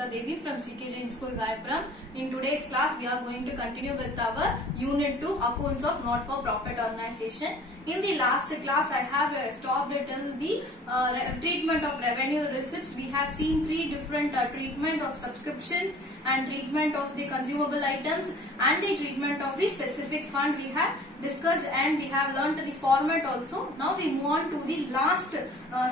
Sangeeta Devi from CK Jain School, Raipuram. In today's class, we are going to continue with our Unit 2, Accounts of Not-for-Profit Organization. In the last class, I have stopped till the treatment of revenue receipts. We have seen three different treatment of subscriptions and treatment of the consumable items and the treatment of the specific fund we have discussed, and we have learnt the format also. Now we move on to the last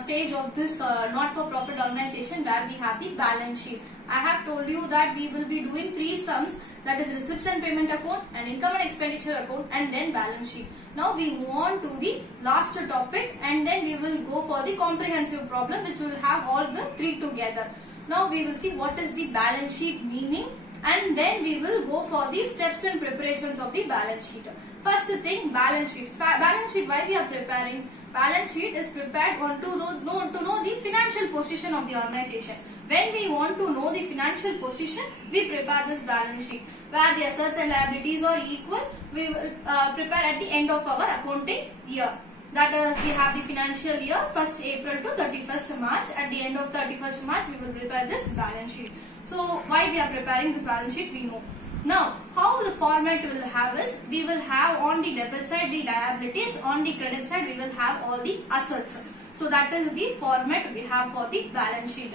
stage of this not-for-profit organization, where we have the balance sheet. I have told you that we will be doing three sums, that is receipts and payment account, and income and expenditure account, and then balance sheet. Now we move on to the last topic, and then we will go for the comprehensive problem, which will have all the three together. Now we will see what is the balance sheet meaning, and then we will go for the steps and preparations of the balance sheet. First thing, balance sheet. Balance sheet, why we are preparing? Balance sheet is prepared to know the financial position of the organization. When we want to know the financial position, we prepare this balance sheet. Where the assets and liabilities are equal, we will prepare at the end of our accounting year. That is, we have the financial year 1st April to 31st March. At the end of 31st March, we will prepare this balance sheet. So, why we are preparing this balance sheet, we know. Now, how the format will have is, we will have on the debit side the liabilities, on the credit side we will have all the assets. So, that is the format we have for the balance sheet.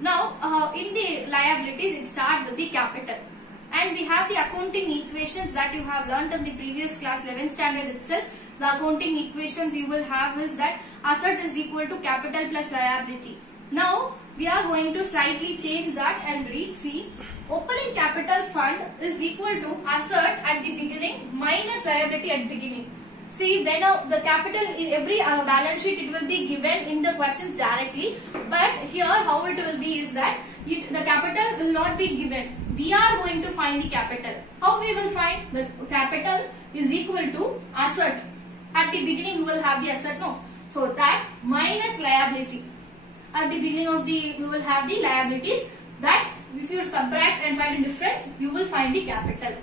Now, in the liabilities, it starts with the capital. And we have the accounting equations that you have learnt in the previous class 11th standard itself. The accounting equations you will have is that asset is equal to capital plus liability. Now, we are going to slightly change that and read. See, opening capital fund is equal to asset at the beginning minus liability at beginning. See, when the capital in every balance sheet, it will be given in the questions directly. But here how it will be is that the capital will not be given. We are going to find the capital. How we will find? The capital is equal to asset. At the beginning you will have the asset, no? So that minus liability. At the beginning of the, you will have the liabilities. That if you subtract and find a difference, you will find the capital.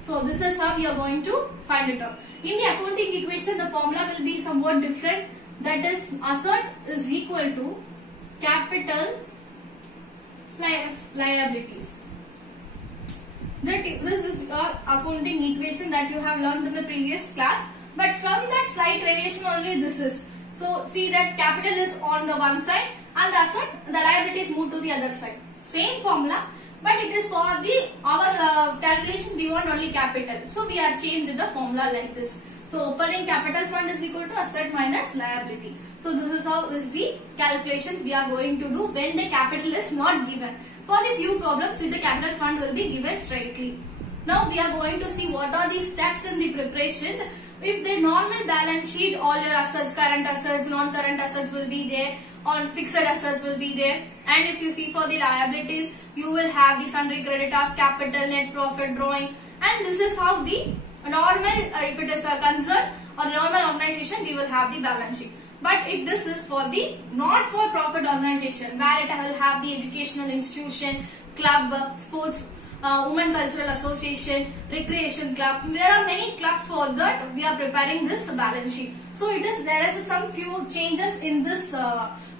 So this is how we are going to find it out. In the accounting equation, the formula will be somewhat different. That is, asset is equal to capital plus liabilities. This is your accounting equation that you have learned in the previous class. But from that slight variation only this is. So see that capital is on the one side and the asset, the liabilities move to the other side. Same formula, but it is for the our calculation we want only capital. So we are changing the formula like this. So opening capital fund is equal to asset minus liability. So this is how is the calculations we are going to do when the capital is not given. For the few problems, the capital fund will be given straightly. Now we are going to see what are the steps in the preparations. If the normal balance sheet, all your assets, current assets, non-current assets will be there, on fixed assets will be there, and if you see for the liabilities, you will have the sundry creditors, capital, net profit, drawing, and this is how the normal, if it is a concern or normal organization, we will have the balance sheet. But this is for the not-for-profit organization, where it will have the educational institution, club, sports, women cultural association, recreation club. There are many clubs for that. We are preparing this balance sheet. So there is some few changes in this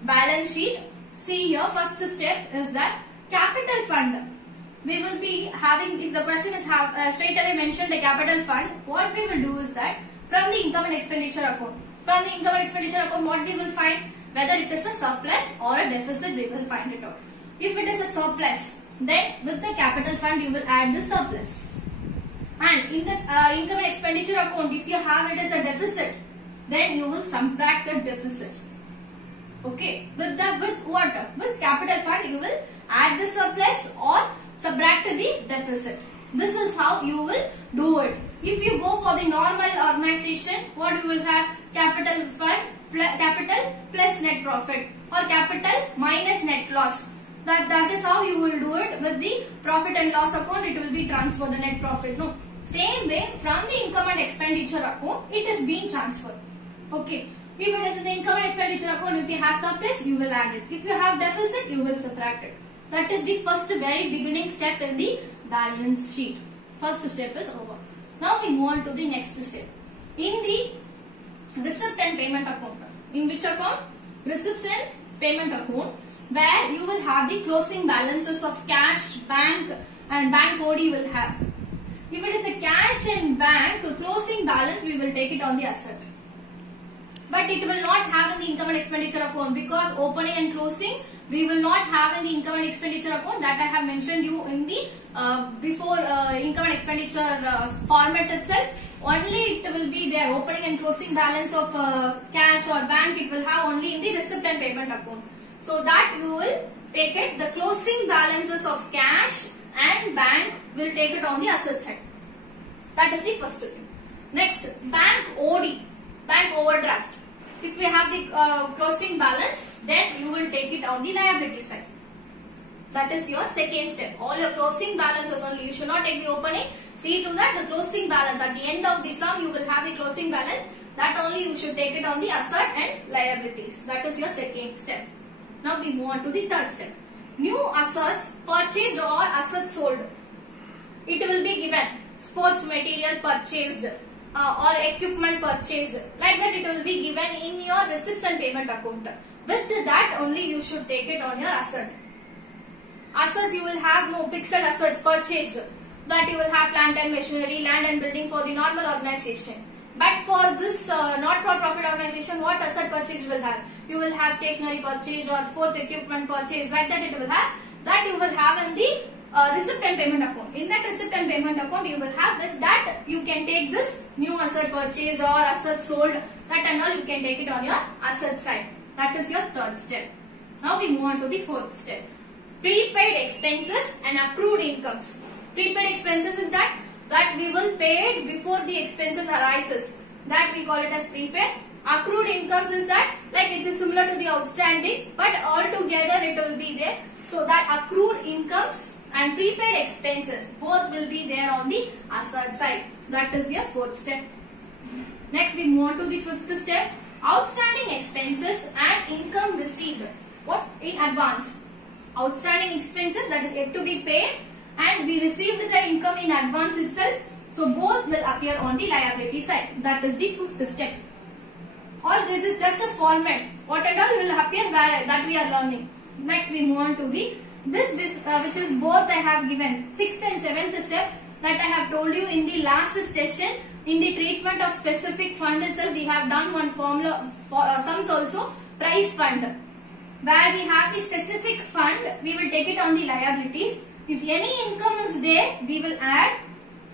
balance sheet. See here, first step is that capital fund. We will be having, if the question is straight away mentioned the capital fund, what we will do is that from the income and expenditure account. From the income and expenditure account, what we will find? Whether it is a surplus or a deficit, we will find it out. If it is a surplus, then with the capital fund you will add the surplus. And in the income and expenditure account, if you have it as a deficit, then you will subtract the deficit. Okay. With what? With capital fund you will add the surplus or subtract the deficit. This is how you will do it. If you go for the normal organization, what you will have? Capital fund, capital plus net profit, or capital minus net loss. That is how you will do it. With the profit and loss account, it will be transferred, the net profit. No. Same way, from the income and expenditure account, it is being transferred. Okay. If it is in the income and expenditure account, if you have surplus, you will add it. If you have deficit, you will subtract it. That is the first very beginning step in the balance sheet. First step is over. Now we move on to the next step. In the receipt and payment account. In which account? Receipts and payment account. where you will have the closing balances of cash, bank and bank OD will have. If it is a cash and bank closing balance, we will take it on the asset. But it will not have in the income and expenditure account, because opening and closing we will not have in the income and expenditure account. That I have mentioned you in the before income and expenditure format itself. Only it will be there, opening and closing balance of cash or bank, it will have only in the receipt and payment account. So that you will take it, the closing balances of cash and bank will take it on the asset side. That is the first thing. Next, bank OD, bank overdraft. If we have the closing balance, then you will take it on the liability side. That is your second step. All your closing balances only. You should not take the opening. See to that the closing balance. At the end of the sum, you will have the closing balance. That only you should take it on the asset and liabilities. That is your second step. Now we move on to the third step. New assets purchased or assets sold. It will be given. Sports material purchased or equipment purchased. Like that it will be given in your receipts and payment account. With that only you should take it on your asset. Assets, you will have no fixed assets purchased. That you will have plant and machinery, land and building for the normal organization. But for this not-for-profit organization, what asset purchase you will have? You will have stationery purchase or sports equipment purchase. Like that it will have. That you will have in the receipt and payment account. In that receipt and payment account, you will have that you can take this new asset purchase or asset sold. That and all you can take it on your asset side. That is your third step. Now we move on to the fourth step. Prepaid expenses and accrued incomes. Prepaid expenses is that we will pay it before the expenses arises. That we call it as prepaid. Accrued incomes is that like it is similar to the outstanding, but all together it will be there. So that accrued incomes and prepaid expenses both will be there on the asset side. That is your fourth step. Next we move on to the fifth step. Outstanding expenses and income received. What? In advance. Outstanding expenses, that is yet to be paid, and we received the income in advance itself. So both will appear on the liability side. That is the fifth step. All this is just a format. What and all will appear where that we are learning. Next we move on to the which is both I have given sixth and seventh step that I have told you in the last session. In the treatment of specific fund itself, we have done one formula for sums also, price fund. Where we have the specific fund, we will take it on the liabilities. If any income is there, we will add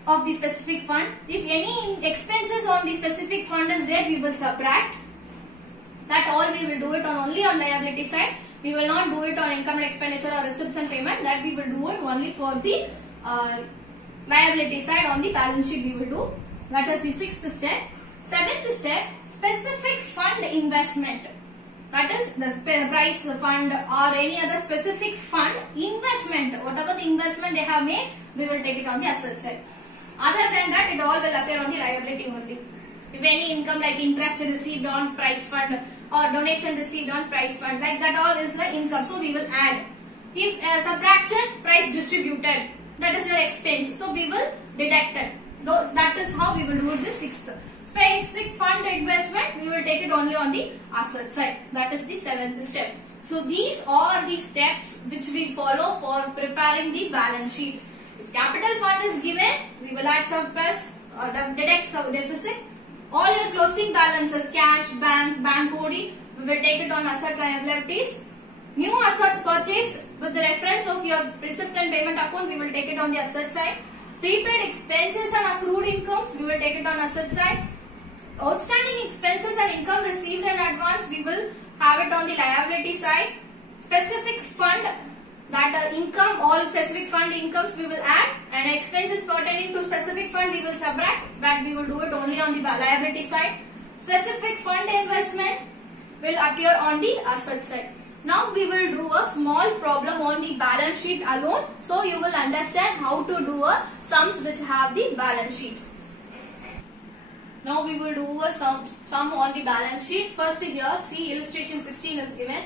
of the specific fund. If any expenses on the specific fund is there, we will subtract. That all we will do it on only on liability side. We will not do it on income and expenditure or receipts and payment. That we will do it only for the liability side. On the balance sheet we will do. That is the sixth step. Seventh step, specific fund investment. That is the price fund or any other specific fund investment. Whatever the investment they have made, we will take it on the asset side. Other than that, it all will appear on the liability only. If any income like interest received on price fund or donation received on price fund, like that all is the income. So we will add. If subtraction, price distributed, that is your expense. So we will deduct it. That is how we will do it the sixth. Specific fund investment, we will take it only on the asset side. That is the seventh step. So these are the steps which we follow for preparing the balance sheet. If capital fund is given, we will add surplus or deduct some deficit. All your closing balances, cash, bank OD, we will take it on asset liabilities. New assets purchased with the reference of your receipt and payment account, we will take it on the asset side. Prepaid expenses and accrued incomes, we will take it on asset side. Outstanding expenses and income received in advance, we will have it on the liability side. Specific fund, that income, all specific fund incomes we will add, and expenses pertaining to specific fund we will subtract, but we will do it only on the liability side. Specific fund investment will appear on the asset side. Now we will do a small problem on the balance sheet alone, so you will understand how to do a sums which have the balance sheet. Now we will do a sum on the balance sheet. First here, see illustration 16 is given.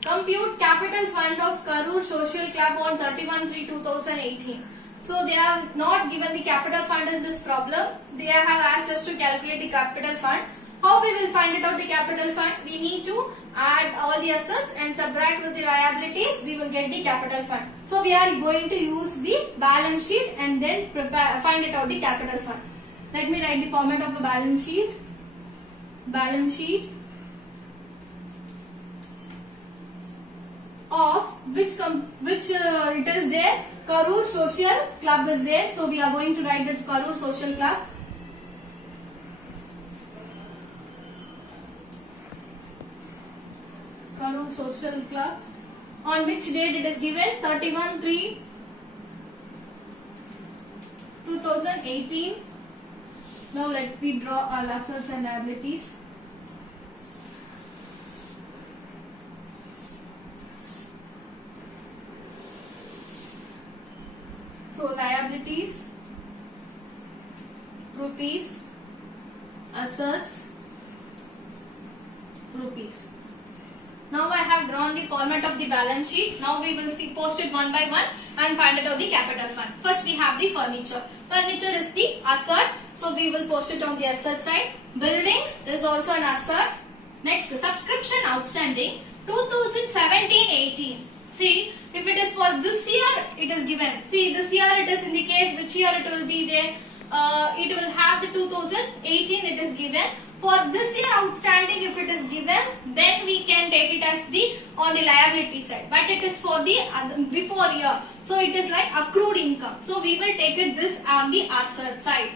Compute capital fund of Karur Social Club on 31/3/2018. So they have not given the capital fund in this problem. They have asked us to calculate the capital fund. How we will find it out the capital fund? We need to add all the assets and subtract with the liabilities. We will get the capital fund. So we are going to use the balance sheet and then find it out the capital fund. Let me write the format of a balance sheet. Balance sheet of which it is there. Karur Social Club is there. So we are going to write that Karur Social Club. Karur Social Club. On which date it is given? 31/3/2018. Now let me draw all assets and liabilities. So liabilities, rupees, assets, rupees. Now I have drawn the format of the balance sheet. Now we will see post it one by one and find out the capital fund. First we have the furniture. Furniture is the asset. So we will post it on the asset side. Buildings is also an asset. Next, subscription outstanding 2017-18. See, if it is for this year, it is given. See, this year it is in the case which year it will be there. It will have the 2018 it is given. For this year outstanding, if it is given, then we can take it as the on the liability side. But it is for the before year, so it is like accrued income. So we will take it this on the asset side.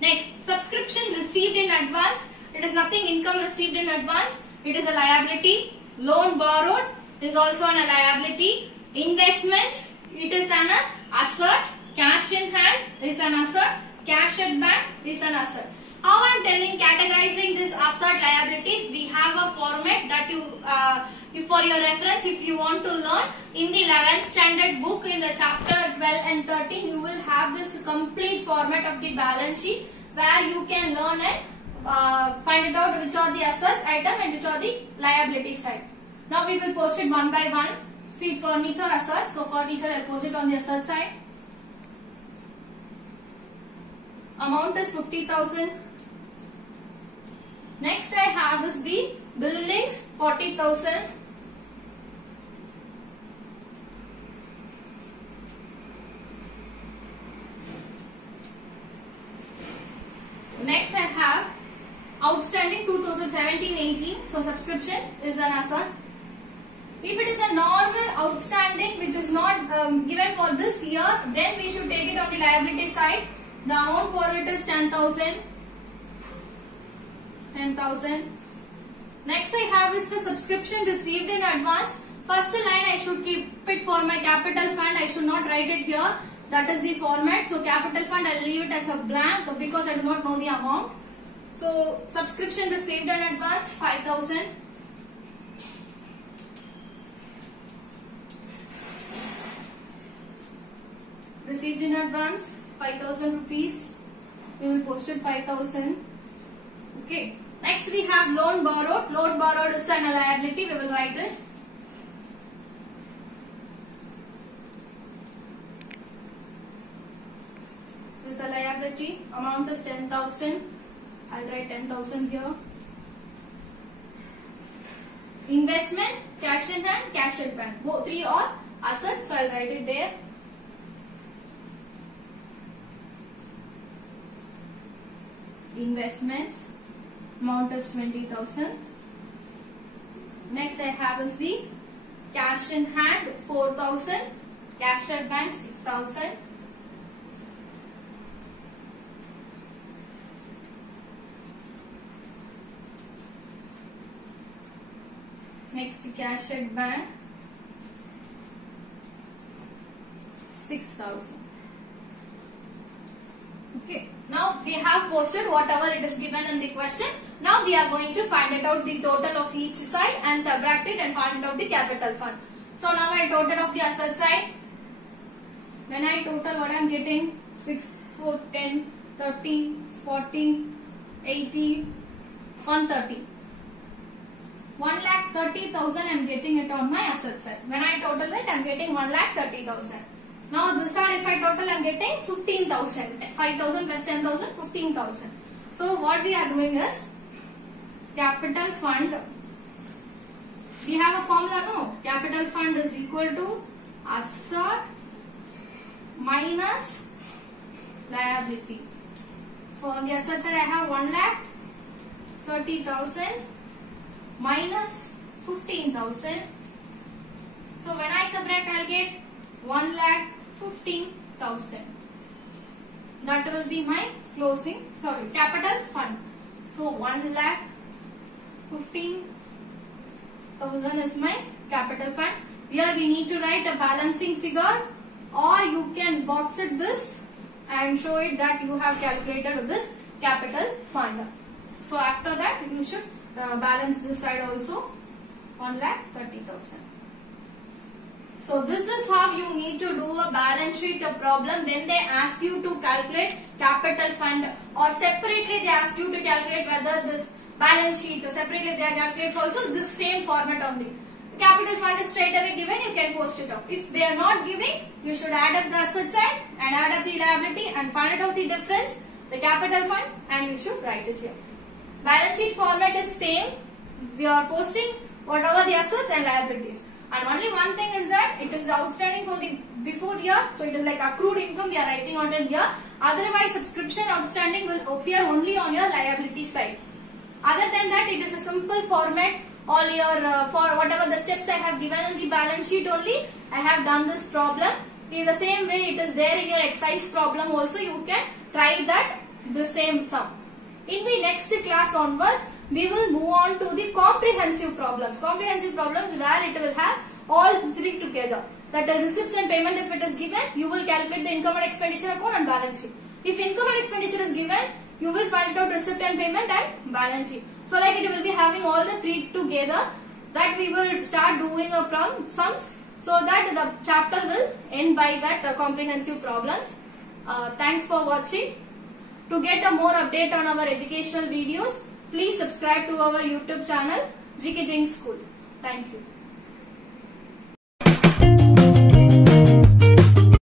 Next, subscription received in advance. It is nothing income received in advance. It is a liability. Loan borrowed is also an liability. Investments, it is an asset. Cash in hand is an asset. Cash at bank is an asset. How I am telling categorizing this asset liabilities, we have a format that you for your reference, if you want to learn in the 11th standard book in the chapter 12 and 13, you will have this complete format of the balance sheet where you can learn and find it out which are the asset item and which are the liability side. Now we will post it one by one. See, furniture assets. So furniture I will post it on the asset side. Amount is 50,000. Next I have is the buildings 40,000. Next I have outstanding 2017-18. So subscription is an asset. If it is a normal outstanding which is not given for this year, then we should take it on the liability side. The amount for it is 10,000. 10,000. Next I have is the subscription received in advance. First line I should keep it for my capital fund. I should not write it here. That is the format. So capital fund I will leave it as a blank because I do not know the amount. So subscription received in advance 5,000. Received in advance 5,000 rupees. We will post it 5,000. Okay. Next we have loan borrowed. Loan borrowed is an liability. We will write it. This is a liability. Amount is 10,000. I will write 10,000 here. Investment, cash in hand, cash at bank. Both three are assets. So I will write it there. Investments, amount is 20,000. Next I have is the cash in hand 4,000, cash at bank 6,000. Next cash at bank 6,000. Okay. Now we have posted whatever it is given in the question. Now we are going to find it out the total of each side and subtract it and find out the capital fund. So now I total of the asset side. When I total, what I am getting? 6, 4, 10, 30, 40, 80, 130. 1,30,000 I am getting it on my asset side. When I total it, I am getting 1,30,000. Now this side if I total I am getting 15,000. 5,000 plus 10,000, 15,000. So what we are doing is capital fund. We have a formula, no? Capital fund is equal to asset minus liability. So on the asset side I have 1,30,000 minus 15,000. So when I subtract, I'll get 1,15,000. That will be my capital fund. So 1,15,000 is my capital fund. Here we need to write a balancing figure, or you can box it this and show it that you have calculated this capital fund. So after that you should balance this side also, 1,30,000. So this is how you need to do a balance sheet problem. Then they ask you to calculate capital fund, or separately they ask you to calculate whether this balance sheet, or separately they are calculate also this same format only. The capital fund is straight away given, you can post it off. If they are not giving, you should add up the asset side and add up the liability and find out the difference, the capital fund, and you should write it here. Balance sheet format is same. We are posting whatever the assets and liabilities. And only one thing is that it is outstanding for the before year, so it is like accrued income we are writing on in here. Otherwise, subscription outstanding will appear only on your liability side. Other than that, it is a simple format. All your for whatever the steps I have given in the balance sheet only, I have done this problem. In the same way, it is there in your exercise problem also. You can try that the same sum. In the next class onwards, we will move on to the comprehensive problems. Comprehensive problems where it will have all three together. That the receipts and payment, if it is given, you will calculate the income and expenditure account and balance sheet. If income and expenditure is given, you will find out receipt and payment and balance sheet. So like it will be having all the three together. That we will start doing sums, so that the chapter will end by that comprehensive problems. Thanks for watching. To get a more update on our educational videos, please subscribe to our YouTube channel GK Jain School. Thank you.